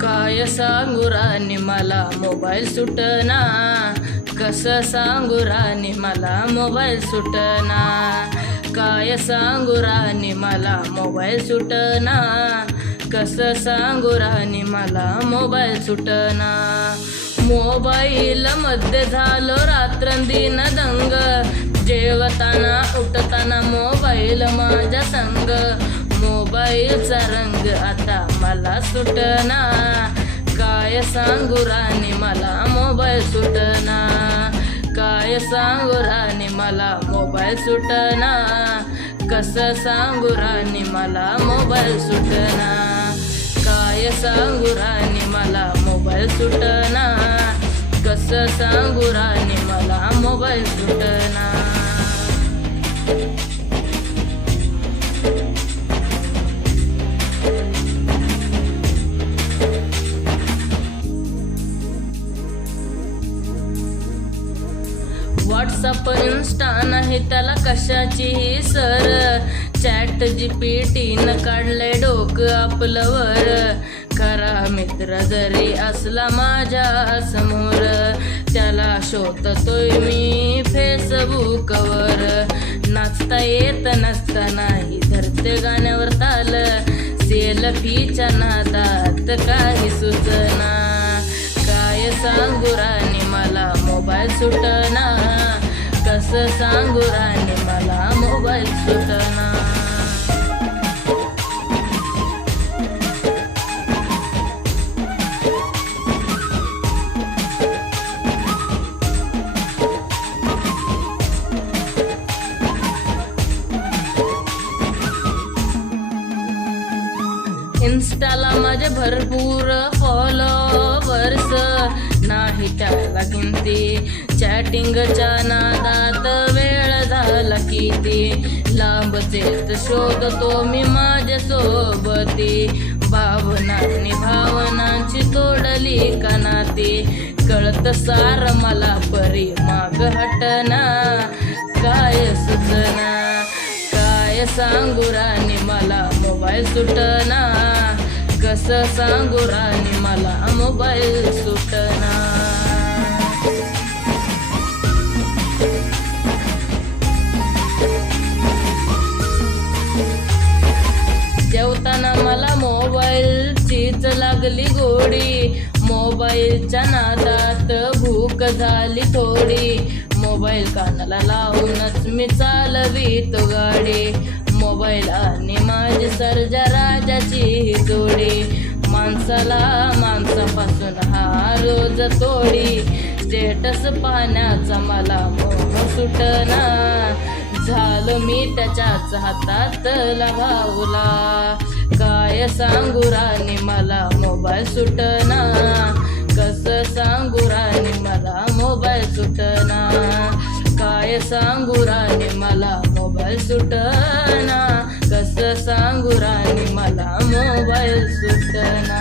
काय सांगू राणी मला मोबाईल सुटना. कसं सांगू राणी मला मोबाईल सुटना. काय सांगू राणी मला मोबाईल सुटना. कसं सांगू राणी मला मोबाईल सुटना. मोबाईल मध्ये झालो रात्रंदिन दंग. जेवताना उठताना मोबाईल माझ्या संग. मोबाईलचा रंग आता मला सुटना. काय सांगू राणी मला मोबाईल सुटना. काय सांगू राणी मला मोबाईल सुटना. कसं सांगू राणी मला मोबाईल सुटना. काय सांगू राणी मला मोबाईल सुटना. कसं सांगू राणी मला मोबाईल सुटना. व्हॉट्सअप इन्स्टा नाही त्याला कशाचीही सर? चॅट जी पी टीनं काढले डोकं आपलं वर. खरा मित्र जरी असला माझ्यासमोर त्याला शोधतोय मी फेसबुकवर नाचता येत नसता नाही धरते गाण्यावर ताल. सेल्फीच्या नादात काही सुचना. काय सांगुराने मला मोबाईल सुट सांगू राणी मला मोबाईल सुटना इन्स्टाला माझे भरपूर फॉलोवर्स नाही त्याला किमती. चॅटिंगच्या नादात वेळ झाला किती? लांबचेच शोधतो मी माझ्या सोबती. भावनांनी भावनांची तोडली कनाती कळत सार मला परी माग हटना. काय सुचना? काय सांगू मला मोबाईल सुटना. कसं सांगू राणी मला मोबाईल सुटना. जेवताना मला मोबाईलचीच लागली गोडी. मोबाईलच्या नादात भूक झाली थोडी. मोबाईल कानाला लावूनच मी चालवी तो गाडी. मोबाईल आणि माणसाला माणसापासून हा रोज तोडी. स्टेटस पाहण्याचा मला मोह सुटना झालं मी त्याच्याच हातात भावला काय सांगू राणी मला मोबाईल सुटना कसं सांगू राणी मला मोबाईल सुटना काय सांगू राणी मला मोबाईल सुटना कसं सांगू राणी मला मोबाईल सुटना